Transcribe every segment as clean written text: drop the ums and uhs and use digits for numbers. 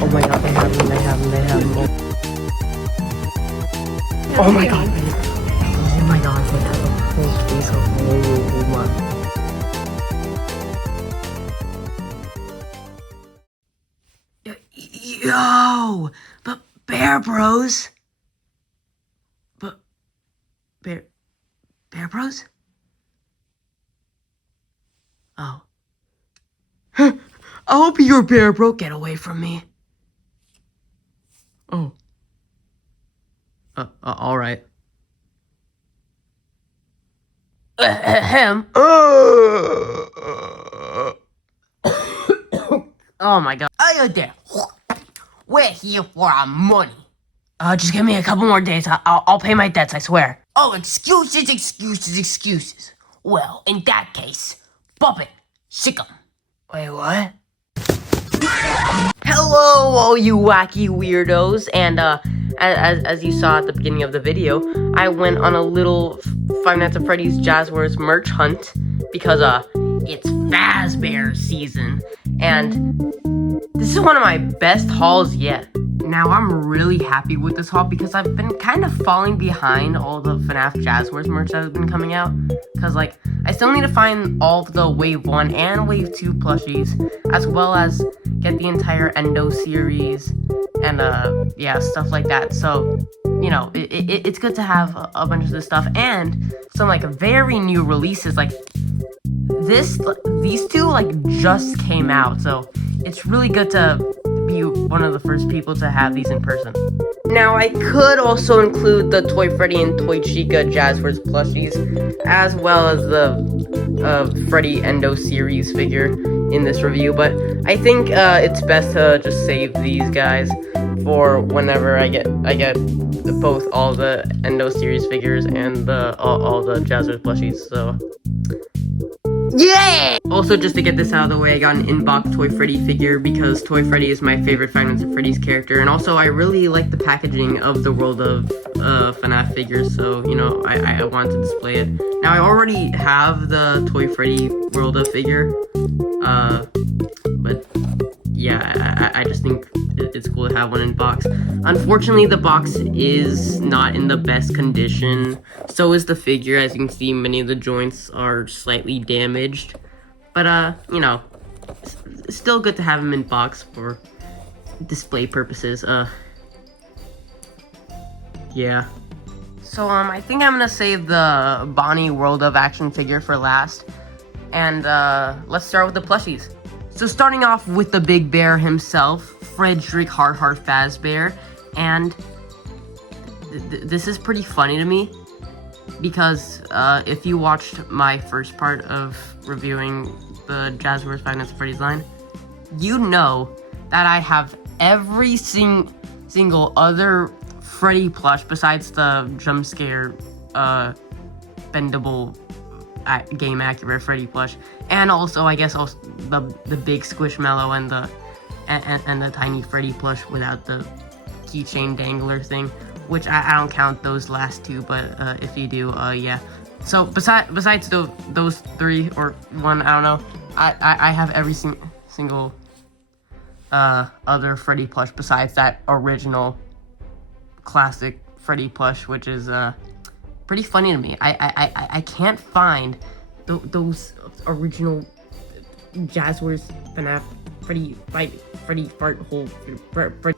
Oh my god, they have him. Oh my god, they have a full face of Yo! But Bear Bros? But Bear Bros? Oh. I hope you're Bear Bro. Get away from me. Oh. Alright. Him? Oh my god. Are you there? We're here for our money. Just give me a couple more days. I'll pay my debts, I swear. Oh, excuses. Well, in that case, bump it. Sick 'em. Wait, what? Hello, all you wacky weirdos, and as you saw at the beginning of the video, I went on a little Five Nights at Freddy's Jazwares merch hunt because it's Fazbear season, and this is one of my best hauls yet. Now I'm really happy with this haul because I've been kind of falling behind all the FNaF Jazwares merch that has been coming out, because like I still need to find all of the Wave 1 and Wave 2 plushies, as well as get the entire Endo series and yeah, stuff like that. So you know, it's good to have a bunch of this stuff and some like very new releases. Like these two like just came out, so it's really good to be one of the first people to have these in person. Now I could also include the Toy Freddy and Toy Chica Jazwares plushies, as well as the Freddy Endo series figure in this review, but I think it's best to just save these guys for whenever I get both all the Endo series figures and all the Jazwares plushies. So yeah! Also, just to get this out of the way, I got an inbox Toy Freddy figure because Toy Freddy is my favorite Five Nights at Freddy's character, and also I really like the packaging of the World of FNaF figures, so, you know, I wanted to display it. Now, I already have the Toy Freddy World of figure, but yeah, I just think it's cool to have one in box. Unfortunately, the box is not in the best condition. So is the figure. As you can see, many of the joints are slightly damaged. But, you know, still good to have them in box for display purposes. Yeah. So, I think I'm gonna save the Bonnie World of action figure for last. And, let's start with the plushies. So starting off with the big bear himself, Frederick Heart Fazbear, and this is pretty funny to me because if you watched my first part of reviewing the Jazwares Five Nights at Freddy's line, you know that I have every single other Freddy plush besides the jump scare bendable game accurate Freddy plush, and also I guess also the big Squishmallow and the tiny Freddy plush without the keychain dangler thing, which I don't count those last two, but if you do, yeah. So besides those three or one, I don't know, I have every single other Freddy plush besides that original classic Freddy plush, which is pretty funny to me. I can't find those original Jazwares FNaF Freddy fart hole.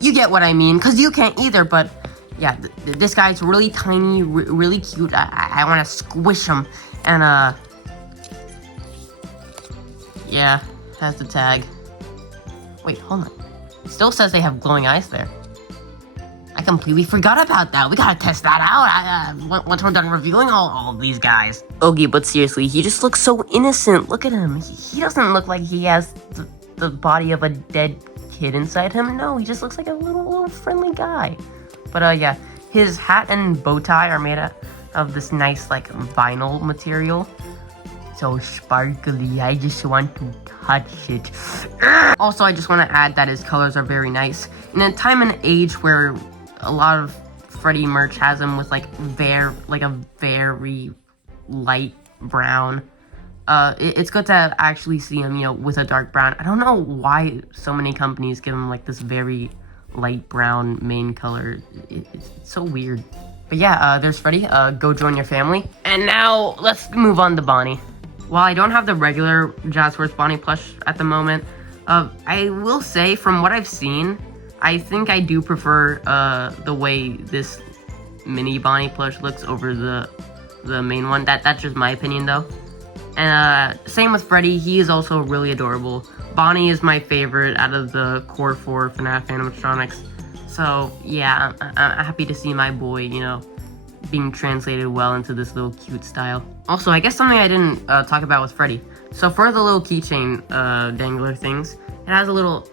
You get what I mean, because you can't either. But yeah, this guy's really tiny, really cute. I want to squish him, and yeah, has the tag. Wait, hold on. It still says they have glowing eyes there. I completely forgot about that. We gotta test that out once we're done reviewing all of these guys. Okay, but seriously, he just looks so innocent. Look at him. He doesn't look like he has the body of a dead kid inside him. No, he just looks like a little friendly guy. But yeah, his hat and bow tie are made out of this nice like vinyl material. So sparkly, I just want to touch it. Also, I just want to add that his colors are very nice. In a time and age where a lot of Freddy merch has him with like a very light brown. It's good to actually see him, you know, with a dark brown. I don't know why so many companies give him like this very light brown main color. It's so weird. But yeah, there's Freddy. Go join your family. And now let's move on to Bonnie. While I don't have the regular Jazwares Bonnie plush at the moment, I will say from what I've seen, I think I do prefer the way this mini Bonnie plush looks over the main one. That's just my opinion though. And same with Freddy, he is also really adorable. Bonnie is my favorite out of the core 4 FNaF animatronics. So yeah, I'm happy to see my boy, you know, being translated well into this little cute style. Also, I guess something I didn't talk about with Freddy. So for the little keychain dangler things, it has a little,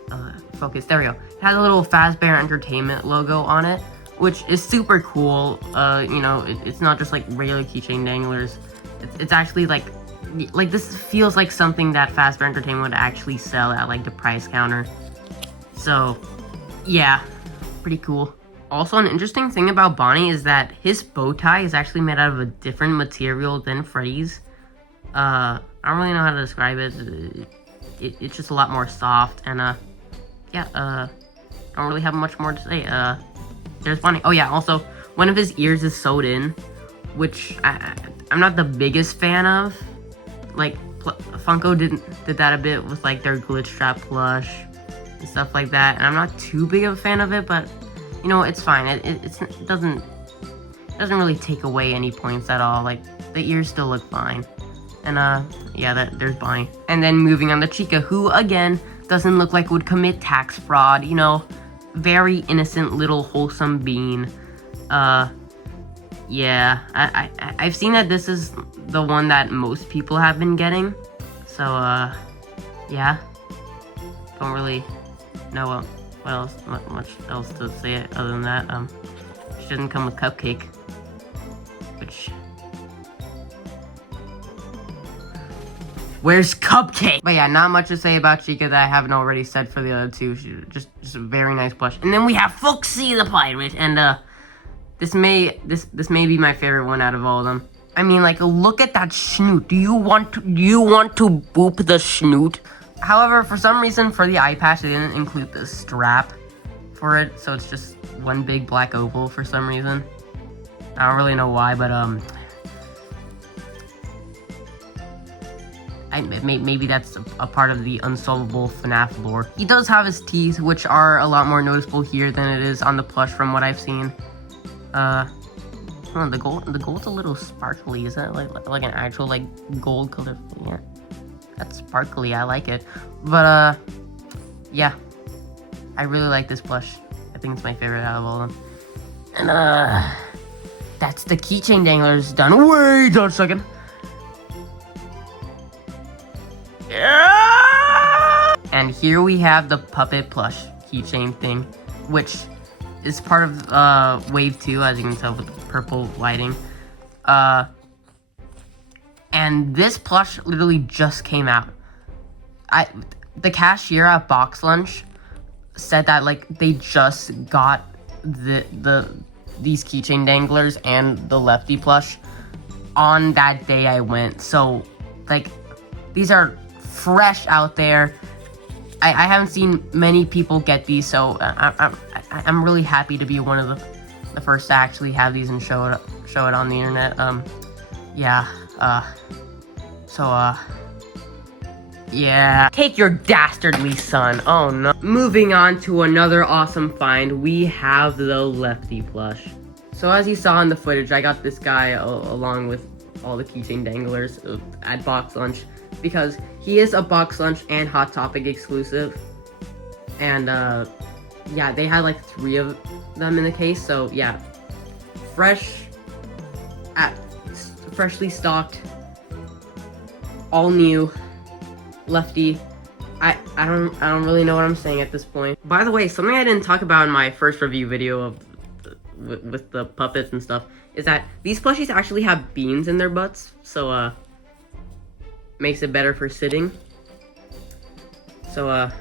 focus, there we go. It has a little Fazbear Entertainment logo on it, which is super cool. You know, it's not just like regular keychain danglers. It's actually like this feels like something that Fazbear Entertainment would actually sell at like the price counter. So yeah, pretty cool. Also, an interesting thing about Bonnie is that his bow tie is actually made out of a different material than Freddy's. I don't really know how to describe it. It's just a lot more soft, and yeah, don't really have much more to say. There's Bonnie. Oh yeah, also, one of his ears is sewed in, which I'm not the biggest fan of. Like, Funko did that a bit with like their glitch trap plush and stuff like that, and I'm not too big of a fan of it, but you know, it's fine. It doesn't really take away any points at all. Like, the ears still look fine. And yeah, there's Bonnie. And then moving on to Chica, who again doesn't look like would commit tax fraud. You know, very innocent little wholesome bean. Yeah, I've seen that this is the one that most people have been getting. So yeah, don't really know much else to say other than that. She doesn't come with Cupcake, which, where's Cupcake? But yeah, not much to say about Chica that I haven't already said for the other two. She's just a very nice plush. And then we have Foxy the Pirate, and this may be my favorite one out of all of them. I mean, like, look at that snoot. Do you want to boop the snoot? However, for some reason, for the eye patch, they didn't include the strap for it, so it's just one big black oval for some reason. I don't really know why, but maybe that's a part of the unsolvable FNaF lore. He does have his teeth, which are a lot more noticeable here than it is on the plush from what I've seen. The gold's a little sparkly. Is that like an actual like gold color? Yeah, that's sparkly. I like it. But yeah, I really like this plush. I think it's my favorite out of all of them. And that's the keychain danglers done. Wait a second. Yeah! And here we have the puppet plush keychain thing, which is part of wave 2, as you can tell with the purple lighting. And this plush literally just came out. The cashier at Box Lunch said that like they just got these keychain danglers and the Lefty plush on that day I went. So like these are fresh out there. I haven't seen many people get these, so I'm really happy to be one of the first to actually have these and show it on the internet. Yeah. Yeah. Take your dastardly son. Oh no. Moving on to another awesome find, we have the Lefty plush. So as you saw in the footage, I got this guy along with all the keychain danglers at Box Lunch, because he is a Box Lunch and Hot Topic exclusive. And yeah, they had like 3 of them in the case, so yeah. Freshly stocked, all new Lefty. I don't really know what I'm saying at this point. By the way, something I didn't talk about in my first review video of with the puppets and stuff is that these plushies actually have beans in their butts, so makes it better for sitting. So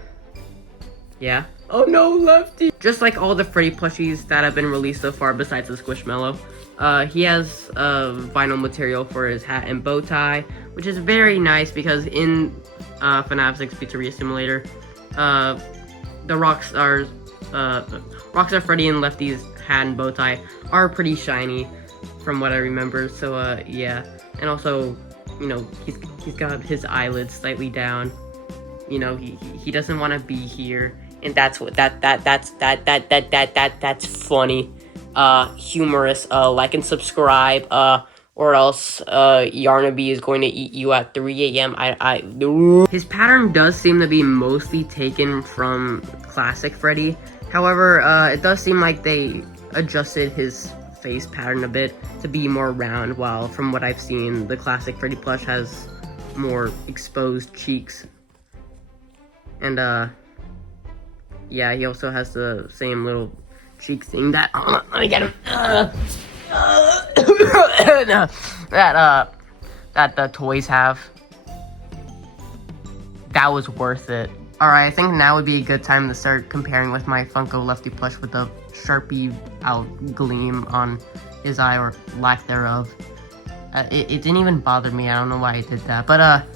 yeah. Oh no, Lefty! Just like all the Freddy plushies that have been released so far besides the Squishmallow, he has vinyl material for his hat and bow tie, which is very nice because in FNAF 6 Pizzeria Simulator, the Rockstar Freddy and Lefty's hat and bow tie are pretty shiny from what I remember, so yeah. And also, you know, he's got his eyelids slightly down. You know, he doesn't want to be here, and that's what that's funny, humorous. Like and subscribe, or else Yarnaby is going to eat you at 3 a.m. His pattern does seem to be mostly taken from Classic Freddy. However, it does seem like they adjusted his face pattern a bit to be more round, while from what I've seen, the Classic Freddy plush has more exposed cheeks. And yeah, he also has the same little cheek thing that let me get him. That the toys have. That was worth it. Alright, I think now would be a good time to start comparing with my Funko Lefty plush with the Sharpie out gleam on his eye, or lack thereof. It didn't even bother me. I don't know why I did that. But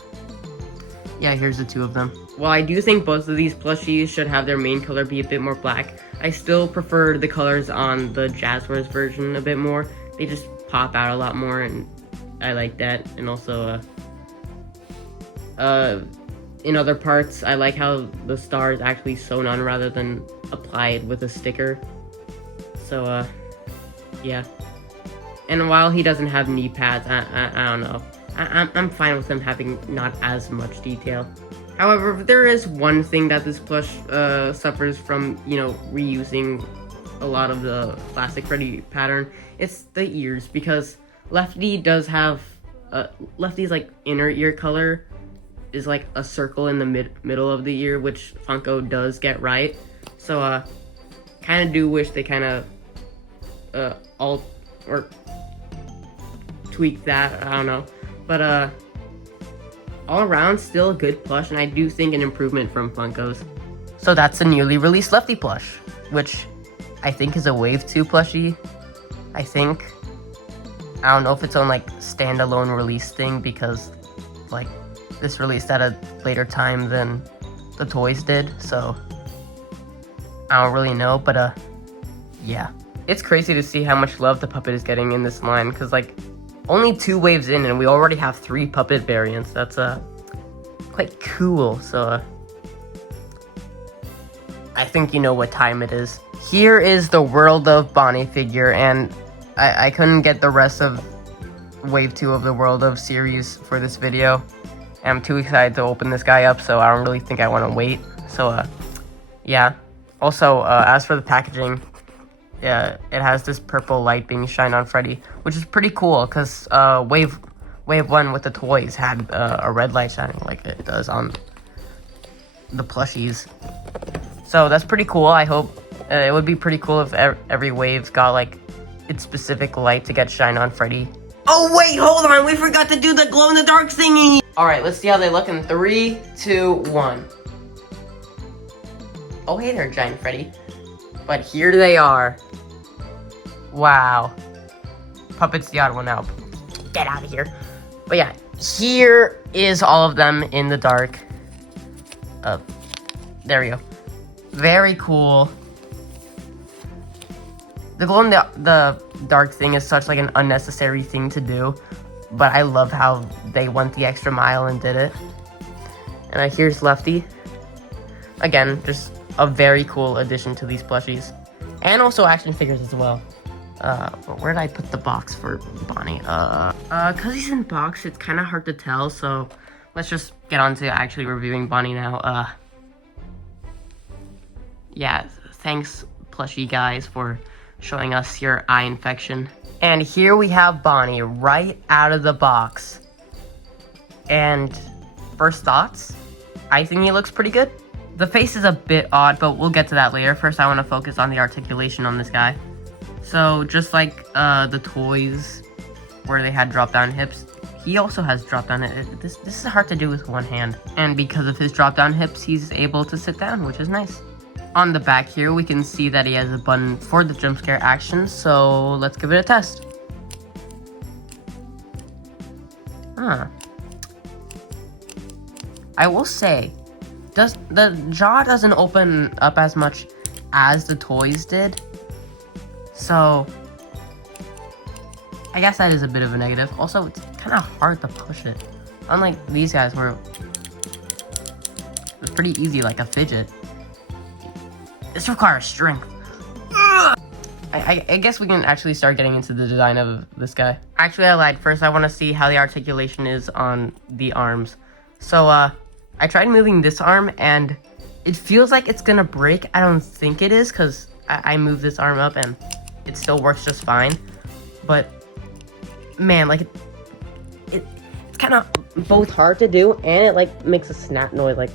yeah, here's the two of them. While I do think both of these plushies should have their main color be a bit more black, I still prefer the colors on the Jazwares version a bit more. They just pop out a lot more, and I like that. And also, in other parts, I like how the star is actually sewn on rather than applied with a sticker. So, yeah. And while he doesn't have knee pads, I don't know. I'm fine with him having not as much detail. However, there is one thing that this plush suffers from, you know, reusing a lot of the Classic Freddy pattern. It's the ears, because Lefty does have, Lefty's like inner ear color is like a circle in the middle of the ear, which Funko does get right. So, kind of do wish they kind of, or tweak that, I don't know. But, all around, still a good plush, and I do think an improvement from Funko's. So that's the newly released Lefty plush, which I think is a Wave 2 plushie. I think. I don't know if it's on, like, standalone release thing, because, like, this released at a later time than the toys did, so I don't really know, but, yeah. It's crazy to see how much love the puppet is getting in this line, because, like, only 2 waves in, and we already have 3 puppet variants. That's, quite cool. So, I think you know what time it is. Here is the World of Bonnie figure, and I couldn't get the rest of Wave 2 of the World of series for this video. I'm too excited to open this guy up, so I don't really think I want to wait. So, yeah. Also, as for the packaging, yeah, it has this purple light being shined on Freddy, which is pretty cool, because Wave 1 with the toys had a red light shining like it does on the plushies. So that's pretty cool. I hope it would be pretty cool if every wave's got like its specific light to get shine on Freddy. Oh wait, hold on, we forgot to do the glow in the dark thingy. All right, let's see how they look in 3, 2, 1. Oh hey there, Giant Freddy. But here they are. Wow. Puppet's the odd one out. Get out of here. But yeah, here is all of them in the dark. There we go. Very cool. The glow in the dark thing is such like an unnecessary thing to do, but I love how they went the extra mile and did it. And here's Lefty. Again, just a very cool addition to these plushies. And also action figures as well. Where did I put the box for Bonnie? Cause he's in box, it's kind of hard to tell, so let's just get on to actually reviewing Bonnie now. Yeah, thanks plushie guys for showing us your eye infection. And here we have Bonnie right out of the box. And first thoughts, I think he looks pretty good. The face is a bit odd, but we'll get to that later. First, I want to focus on the articulation on this guy. So, just like the toys where they had drop-down hips, he also has drop-down hips. This is hard to do with one hand. And because of his drop-down hips, he's able to sit down, which is nice. On the back here, we can see that he has a button for the jump scare action, so let's give it a test. I will say, the jaw doesn't open up as much as the toys did, so I guess that is a bit of a negative. Also, it's kind of hard to push it, unlike these guys where it's pretty easy, like a fidget. This requires strength. I guess we can actually start getting into the design of this guy. Actually, I lied. First, I want to see how the articulation is on the arms. So, I tried moving this arm, and it feels like it's gonna break. I don't think it is, because I moved this arm up, and it still works just fine. But, man, like, it's kind of both hard to do, and it, like, makes a snap noise, like...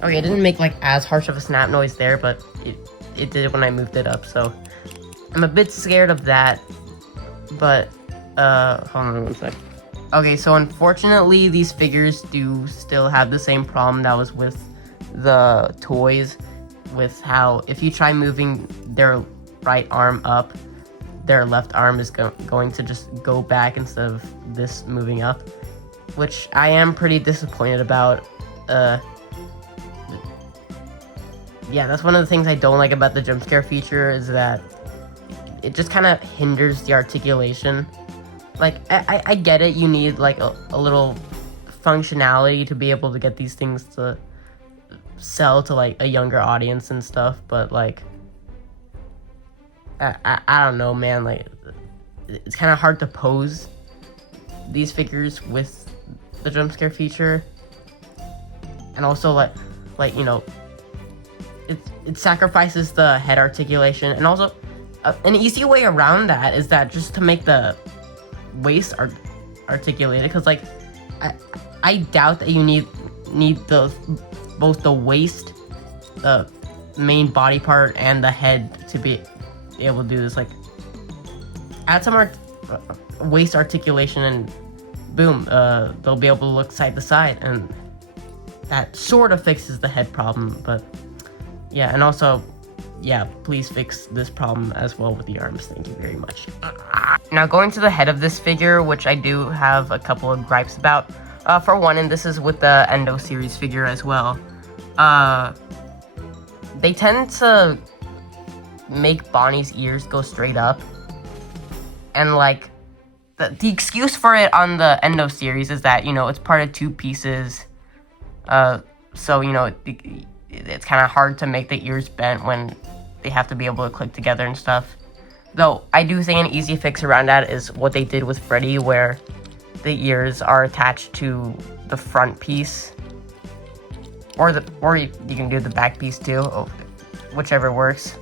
Okay, it didn't make, like, as harsh of a snap noise there, but it did when I moved it up, so... I'm a bit scared of that, but, hold on one sec. Okay, so unfortunately, these figures do still have the same problem that was with the toys, with how if you try moving their right arm up, their left arm is going to just go back instead of this moving up, which I am pretty disappointed about. Yeah, that's one of the things I don't like about the jump scare feature, is that it just kind of hinders the articulation. Like, I get it, you need, like, a little functionality to be able to get these things to sell to, like, a younger audience and stuff, but, like, I don't know, man, like, it's kind of hard to pose these figures with the jump scare feature, and also, like, you know, it sacrifices the head articulation, and also, an easy way around that is that just to make the waist articulated, because like I doubt that you need both the waist, the main body part, and the head to be able to do this. Like, add some waist articulation, and boom, they'll be able to look side to side, and that sort of fixes the head problem. But yeah, and also, yeah, please fix this problem as well with the arms. Thank you very much. Now, going to the head of this figure, which I do have a couple of gripes about. For one, and this is with the Endo series figure as well, they tend to make Bonnie's ears go straight up. And, like, the excuse for it on the Endo series is that, you know, it's part of two pieces. So, you know, it's kind of hard to make the ears bent when they have to be able to click together and stuff. Though, I do think an easy fix around that is what they did with Freddy, where the ears are attached to the front piece. Or you can do the back piece too, whichever works.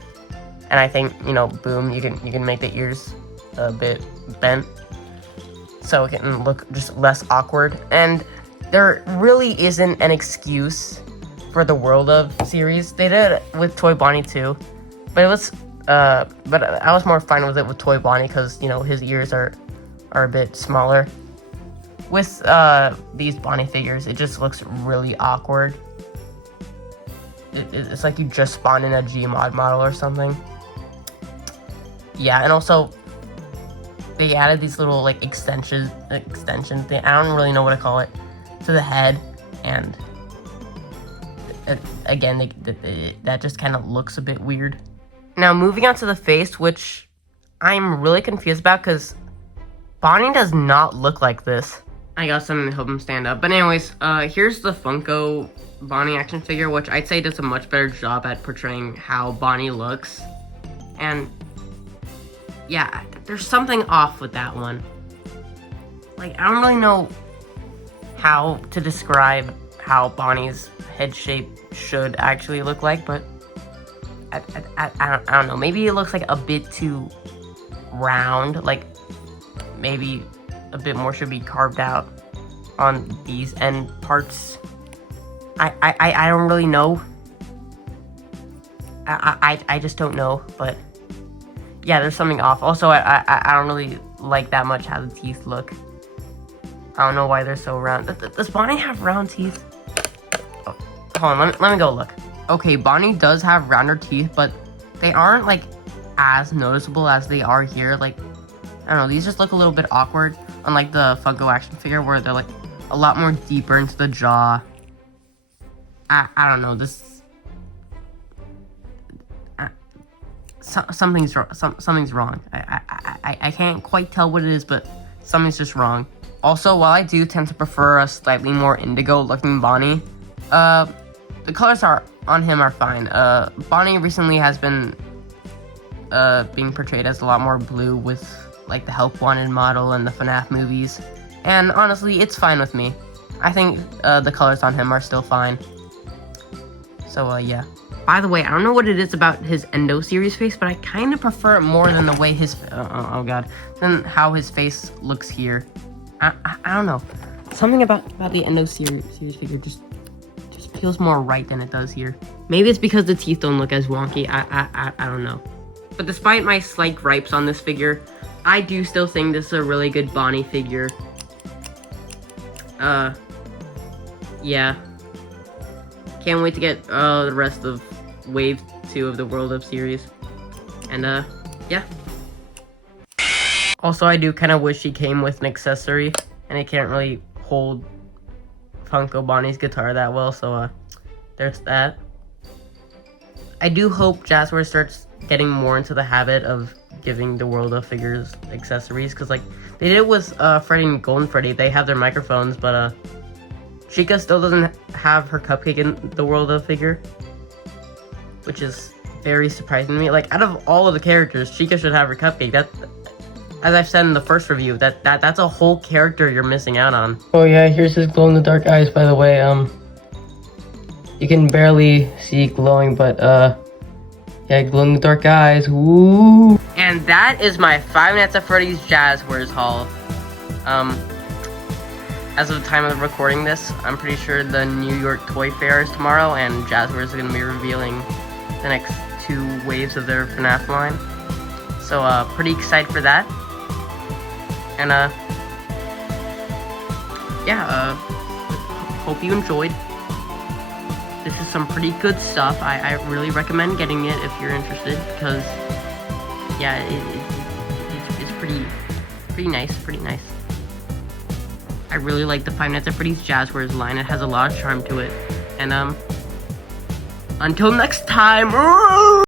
And I think, you know, boom, you can make the ears a bit bent, so it can look just less awkward. And there really isn't an excuse for the World of series. They did it with Toy Bonnie too, but it was but I was more fine with it with Toy Bonnie, because, you know, his ears are a bit smaller. With these Bonnie figures, it just looks really awkward. It's like you just spawned in a Gmod model or something. Yeah, and also they added these little, like, extension thing, I don't really know what to call it, to the head, and again, that just kind of looks a bit weird. Now, moving on to the face, which I'm really confused about, because Bonnie does not look like this. I got some to help him stand up. But anyways, here's the Funko Bonnie action figure, which I'd say does a much better job at portraying how Bonnie looks. And yeah, there's something off with that one. Like, I don't really know how to describe how Bonnie's head shape should actually look like, but I don't know. Maybe it looks like a bit too round. Like, maybe a bit more should be carved out on these end parts. I don't really know. I just don't know, but yeah, there's something off. Also, I don't really like that much how the teeth look. I don't know why they're so round. Does Bonnie have round teeth? hold on, let me go look. Okay, Bonnie does have rounder teeth, but they aren't like as noticeable as they are here. Like, I don't know, these just look a little bit awkward, unlike the Funko action figure where they're like a lot more deeper into the jaw. I don't know, this something's wrong. Something's wrong. I can't quite tell what it is, but something's just wrong. Also, while I do tend to prefer a slightly more indigo looking Bonnie, the colors on him are fine. Bonnie recently has been being portrayed as a lot more blue with like the Help Wanted model and the FNaF movies, and honestly, it's fine with me. I think the colors on him are still fine. So yeah. By the way, I don't know what it is about his Endo series face, but I kind of prefer it more than the way his oh god, than how his face looks here. I don't know. Something about the Endo series figure just feels more right than it does here. Maybe it's because the teeth don't look as wonky. I don't know. But despite my slight gripes on this figure, I do still think this is a really good Bonnie figure. Yeah. Can't wait to get the rest of Wave 2 of the World Up series. And yeah. Also, I do kind of wish he came with an accessory, and it can't really hold Funko Bonnie's guitar that well, so there's that. I do hope Jazwares starts getting more into the habit of giving the World of figures accessories, because like they did it with Freddy and Golden Freddy. They have their microphones, but Chica still doesn't have her cupcake in the World of figure, which is very surprising to me. Like, out of all of the characters, Chica should have her cupcake. That, as I've said in the first review, that's a whole character you're missing out on. Oh yeah, here's his glow-in-the-dark eyes, by the way. You can barely see glowing, but yeah, glow-in-the-dark eyes. Woo! And that is my Five Nights at Freddy's Jazwares haul. As of the time of recording this, I'm pretty sure the New York Toy Fair is tomorrow, and Jazwares is going to be revealing the next 2 waves of their FNaF line. So, pretty excited for that. And, yeah, hope you enjoyed. This is some pretty good stuff. I really recommend getting it if you're interested, because, yeah, it's pretty nice. I really like the Five Nights at Freddy's Jazwares line. It has a lot of charm to it. And, until next time!